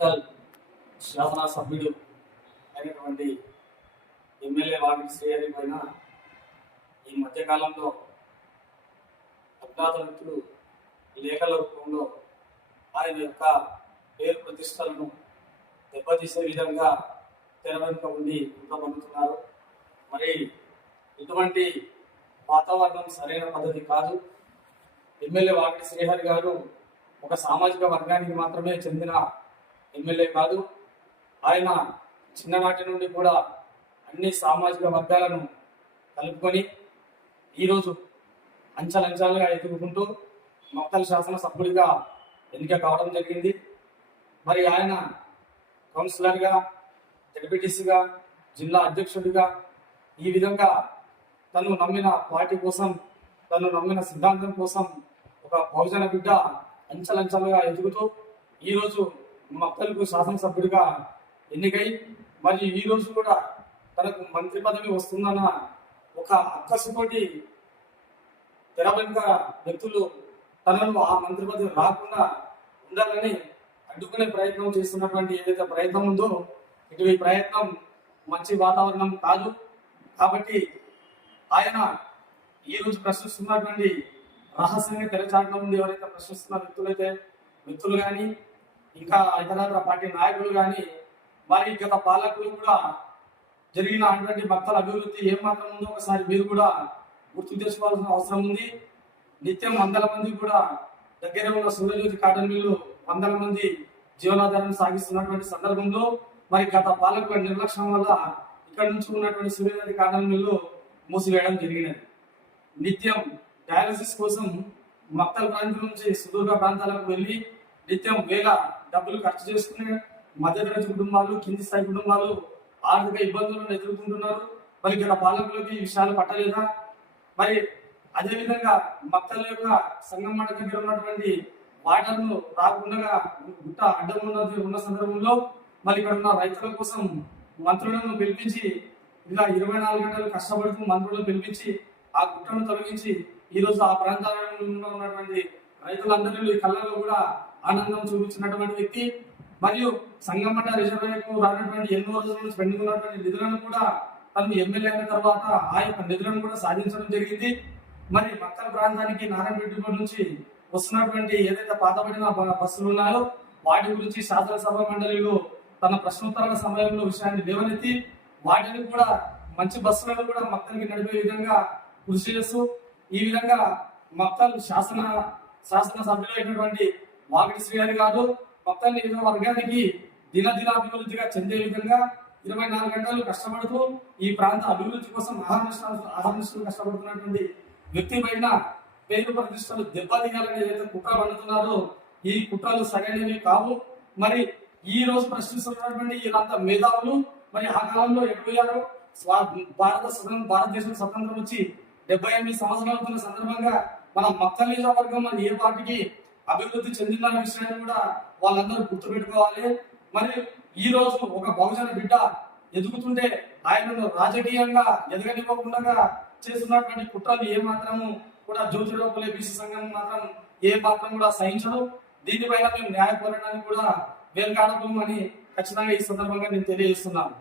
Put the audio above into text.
మక్తల్ శాసనసభ్యుడు అయినటువంటి ఎమ్మెల్యే వాకిటి శ్రీహరి పైన ఈ మధ్యకాలంలో అజ్ఞాత వ్యక్తులు లేఖల రూపంలో ఆయన యొక్క పేరు ప్రతిష్టలను దెబ్బతీసే విధంగా తెర వెనుక ఉండి కుట్రపన్నుతున్నారు. మరి ఇటువంటి వాతావరణం సరైన పద్ధతి కాదు. ఎమ్మెల్యే వాకిటి శ్రీహరి గారు ఒక సామాజిక వర్గానికి మాత్రమే చెందిన ఎమ్మెల్యే కాదు. ఆయన చిన్ననాటి నుండి కూడా అన్ని సామాజిక వర్గాలను కలుపుకొని ఈరోజు అంచెలంచెలుగా ఎదుగుకుంటూ మక్తల్ శాసనసభ్యుడిగా ఎన్నిక కావడం జరిగింది. మరి ఆయన కౌన్సిలర్గా, జడ్పీటీసీగా, జిల్లా అధ్యక్షుడిగా ఈ విధంగా తను నమ్మిన పార్టీ కోసం, తను నమ్మిన సిద్ధాంతం కోసం ఒక బహుజన బిడ్డ అంచెలంచెలుగా ఎదుగుతూ ఈరోజు మక్తల్కు శాసనసభ్యుడిగా ఎన్నికై మరి ఈ రోజు కూడా తనకు మంత్రి పదవి వస్తుందన్న ఒక అక్కసుతోటి తెర వెనుక వ్యక్తులు తనను ఆ మంత్రి పదవి రాకుండా ఉండాలని అడ్డుకునే ప్రయత్నం చేస్తున్నటువంటి ఏదైతే ప్రయత్నం ఉందో ఇటు ఈ ప్రయత్నం మంచి వాతావరణం కాదు. కాబట్టి ఆయన ఈరోజు ప్రశ్నిస్తున్నటువంటి రహస్యంగా తెరచాటం ఉంది ఎవరైతే ప్రశ్నిస్తున్న వ్యక్తులు కానీ ఇంకా ఇతర పార్టీ నాయకులు కానీ మరి గత పాలకులు కూడా జరిగిన అటువంటి మక్తల అభివృద్ధి ఏమాత్రం ఉందో ఒకసారి మీరు కూడా గుర్తు తెచ్చుకోవాల్సిన అవసరం ఉంది. నిత్యం వందల మంది కూడా దగ్గర ఉన్న సూర్యజ్యోతి కాటన్ మిల్లు వందల మంది జీవనాధారం సాగిస్తున్నటువంటి సందర్భంలో మరి గత పాలకుల నిర్లక్ష్యం వల్ల ఇక్కడ నుంచి ఉన్నటువంటి సూర్యజ్యోతి కాటన్ మిల్లు మూసివేయడం జరిగినది. నిత్యం డయాలసిస్ కోసం మక్తల్ ప్రాంతం నుంచి సుదూర ప్రాంతాలకు వెళ్ళి నిత్యం వేల డబ్బులు ఖర్చు చేసుకునే మధ్యతరగతి కుటుంబాలు, కింది స్థాయి కుటుంబాలు ఆర్థిక ఇబ్బందులను ఎదుర్కొంటున్నారు. మరి గత పాలకులకి ఈ విషయాలు పట్టలేదా? మరి అదేవిధంగా మక్తల్ యొక్క సంగమండ దగ్గర ఉన్నటువంటి వాటర్ను రాకుండా గుట్ట అడ్డం ఉన్న సందర్భంలో మరి ఇక్కడ ఉన్న రైతుల కోసం మంత్రులను పిలిపించి ఇలా 24 గంటలు కష్టపడుతూ మంత్రులను పిలిపించి ఆ గుట్టను తొలగించి ఈ రోజు ఆ ప్రాంతాలలో ఉన్నటువంటి రైతులందరినీ కళ్ళలో కూడా ఆనందం చూపించినటువంటి వ్యక్తి. మరియు సంగమండ రిజర్వాయర్కు రానటువంటి ఎన్నో రోజుల నుంచి పెండింగ్ ఉన్నటువంటి నిధులను కూడా తను ఎమ్మెల్యే అయిన తర్వాత ఆ యొక్క నిధులను కూడా సాధించడం జరిగింది. మరి మక్తల్ ప్రాంతానికి నారాయణపేట నుంచి వస్తున్నటువంటి ఏదైతే పాతబడిన బస్సులు ఉన్నాయో వాటి గురించి శాసనసభ మండలిలో తన ప్రశ్నోత్తరాల సమయంలో విషయాన్ని లేవనెత్తి వాటిని కూడా మంచి బస్సులను కూడా మక్తల్కి నడిపే విధంగా కృషి చేస్తూ ఈ విధంగా మక్తల్ శాసనసభ్యులు అయినటువంటి వాకిటి శ్రీహరి గారు మక్తల్ నియోజకవర్గానికి దినదినాభివృద్ధిగా చెందే విధంగా 24 గంటలు కష్టపడుతూ ఈ ప్రాంత అభివృద్ధి కోసం అహర్నిశలు కష్టపడుతున్నటువంటి వ్యక్తి పైన పేరు ప్రతిష్టలు దెబ్బతీయాలని ఏదైతే కుట్ర పండుతున్నారో ఈ కుట్రలు సరైనవి కావు. మరి ఈ రోజు ప్రశ్నిస్తున్నటువంటి వీళ్ళంతా మేధావులు మరి ఆ కాలంలో ఎటుపోయారు? భారతదేశం స్వతంత్రం వచ్చి 78 సంవత్సరాలు అవుతున్న సందర్భంగా మన మక్తల్ నియోజకవర్గం మరి ఏ పార్టీకి అభివృద్ధి చెందిందన్న విషయాన్ని కూడా వాళ్ళందరూ గుర్తుపెట్టుకోవాలి. మరి ఈ రోజు ఒక బహుజన బిడ్డ ఎదుగుతుంటే ఆయనను రాజకీయంగా ఎదగనివ్వకుండా చేస్తున్నటువంటి కుట్రలు ఏ మాత్రము కూడా జ్యోతిరావుపులే బీసీ సంఘం మాత్రం ఏ మాత్రం కూడా సహించదు. దీనిపైన మేము న్యాయ పోరాటానికి కూడా వేల్కాడము అని ఖచ్చితంగా ఈ సందర్భంగా నేను తెలియజేస్తున్నాను.